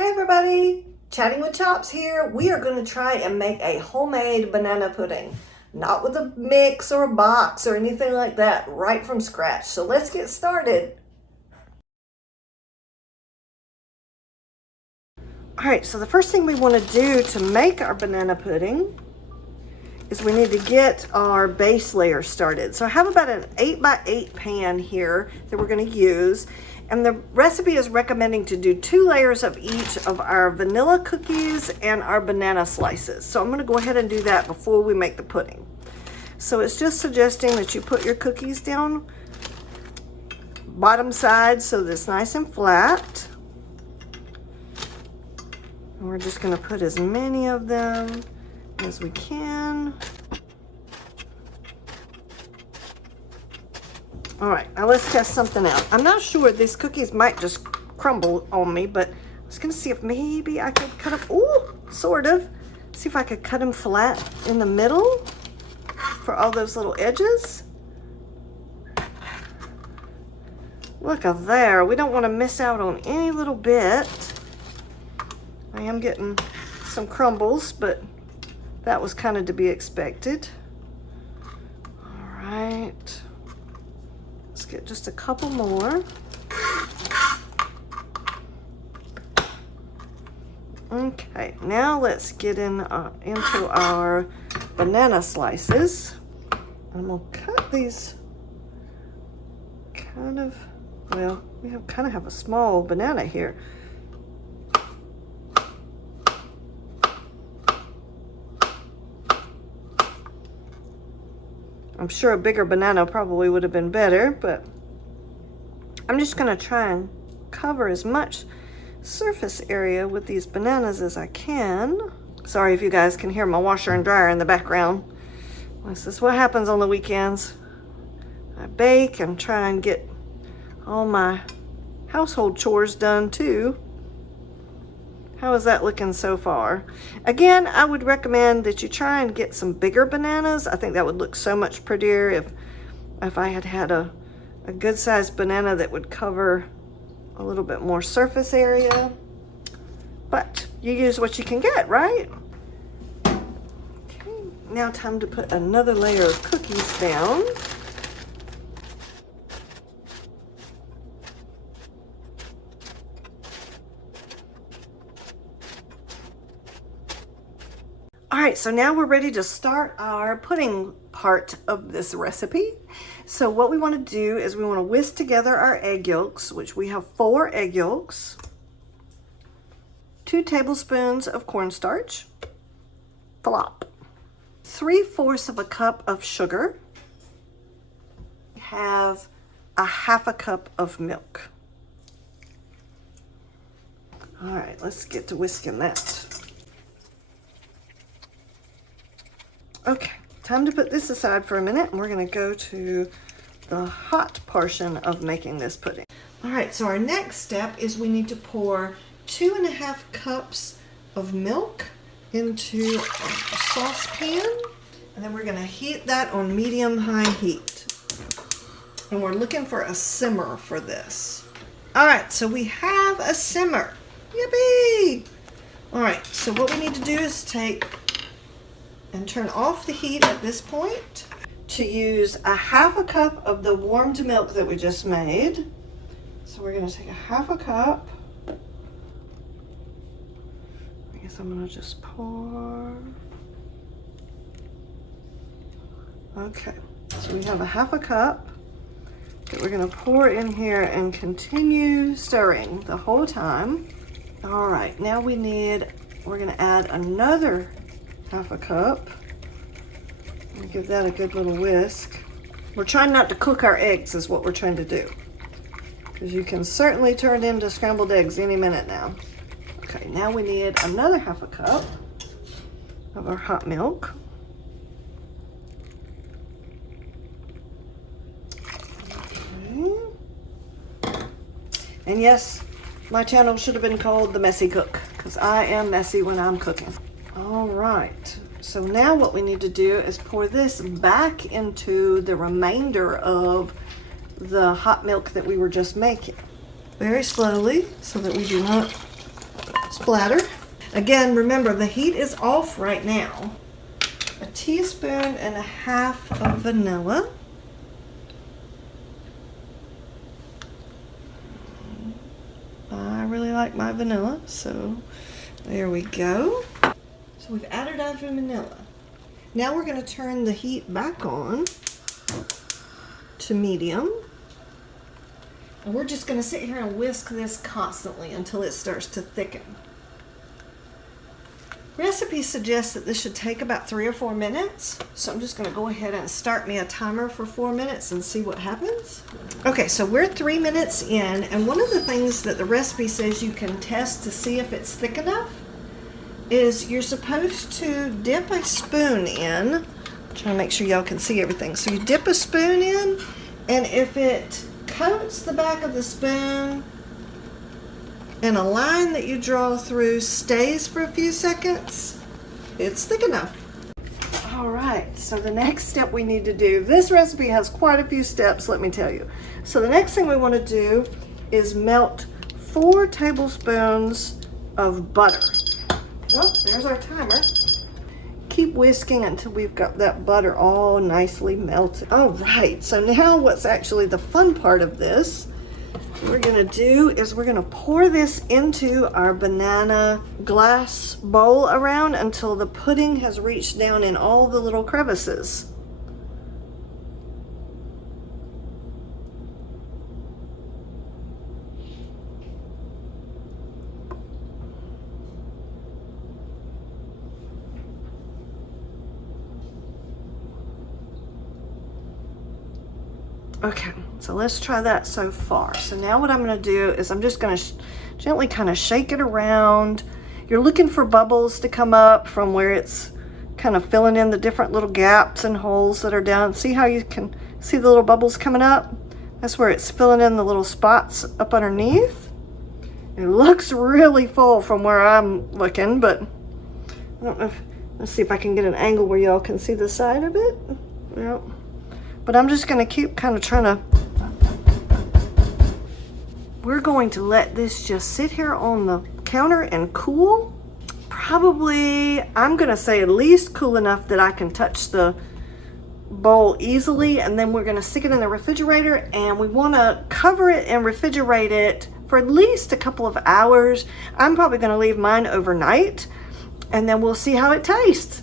Hey everybody, Chatting with Chops here. We are going to try and make a homemade banana pudding. Not with a mix or a box or anything like that, right from scratch. So let's get started. Alright, so the first thing we want to do to make our banana pudding is we need to get our base layer started. So I have about an 8x8 pan here that we're going to use. And the recipe is recommending to do 2 layers of each of our vanilla cookies and our banana slices. So I'm going to go ahead and do that before we make the pudding. So it's just suggesting that you put your cookies down bottom side so that it's nice and flat. And we're just going to put as many of them as we can. All right, now let's test something out. I'm not sure, these cookies might just crumble on me, but I was gonna see if maybe I could cut them, ooh, sort of. See if I could cut them flat in the middle for all those little edges. Look at there, we don't wanna miss out on any little bit. I am getting some crumbles, but that was kind of to be expected. All right. Let's get just a couple more. Okay, now let's get into our banana slices. I'm gonna cut these kind of, well, we kind of have a small banana here. I'm sure a bigger banana probably would have been better, but I'm just gonna try and cover as much surface area with these bananas as I can. Sorry if you guys can hear my washer and dryer in the background. This is what happens on the weekends. I bake and try and get all my household chores done too. How is that looking so far? Again, I would recommend that you try and get some bigger bananas. I think that would look so much prettier if I had a good sized banana that would cover a little bit more surface area. But you use what you can get, right? Okay, now time to put another layer of cookies down. All right, so now we're ready to start our pudding part of this recipe. So what we want to do is we want to whisk together our egg yolks, which we have 4 egg yolks, 2 tablespoons of cornstarch, flop, 3/4 of a cup of sugar, we have a 1/2 cup of milk. All right, let's get to whisking that. Okay, time to put this aside for a minute, and we're going to go to the hot portion of making this pudding. All right, so our next step is we need to pour 2.5 cups of milk into a saucepan, and then we're going to heat that on medium-high heat. And we're looking for a simmer for this. All right, so we have a simmer. Yippee! All right, so what we need to do is take and turn off the heat at this point to use a 1/2 cup of the warmed milk that we just made. So we're going to take a 1/2 cup. I guess I'm going to just pour. Okay, so we have a 1/2 cup that we're going to pour in here and continue stirring the whole time. All right, now we're going to add another 1/2 cup. And give that a good little whisk. We're trying not to cook our eggs is what we're trying to do, because you can certainly turn it into scrambled eggs any minute now. Okay, now we need another 1/2 cup of our hot milk. Okay. And yes, my channel should have been called The Messy Cook, because I am messy when I'm cooking. All right, so now what we need to do is pour this back into the remainder of the hot milk that we were just making. Very slowly, so that we do not splatter. Again, remember the heat is off right now. A teaspoon and a half of vanilla. I really like my vanilla, so there we go. So we've added our vanilla. Now we're going to turn the heat back on to medium. And we're just going to sit here and whisk this constantly until it starts to thicken. Recipe suggests that this should take about 3 or 4 minutes. So I'm just going to go ahead and start me a timer for 4 minutes and see what happens. Okay, so we're 3 minutes in, and one of the things that the recipe says you can test to see if it's thick enough is you're supposed to dip a spoon in. I'm trying to make sure y'all can see everything. So you dip a spoon in, and if it coats the back of the spoon and a line that you draw through stays for a few seconds, it's thick enough. All right, so the next step we need to do, this recipe has quite a few steps, let me tell you. So the next thing we want to do is melt 4 tablespoons of butter. Oh, there's our timer. Keep whisking until we've got that butter all nicely melted. All right, so now what's actually the fun part of this we're gonna do is we're gonna pour this into our banana glass bowl around until the pudding has reached down in all the little crevices. Okay, so let's try that so far. So now what I'm going to do is I'm just going to gently kind of shake it around. You're looking for bubbles to come up from where it's kind of filling in the different little gaps and holes that are down. See how you can see the little bubbles coming up? That's where it's filling in the little spots up underneath. It looks really full from where I'm looking, but I don't know if, let's see if I can get an angle where y'all can see the side of it. Yep. But I'm just going to keep kind of trying to, we're going to let this just sit here on the counter and cool. Probably, I'm going to say at least cool enough that I can touch the bowl easily, and then we're going to stick it in the refrigerator, and we want to cover it and refrigerate it for at least a couple of hours. I'm probably going to leave mine overnight, and then we'll see how it tastes.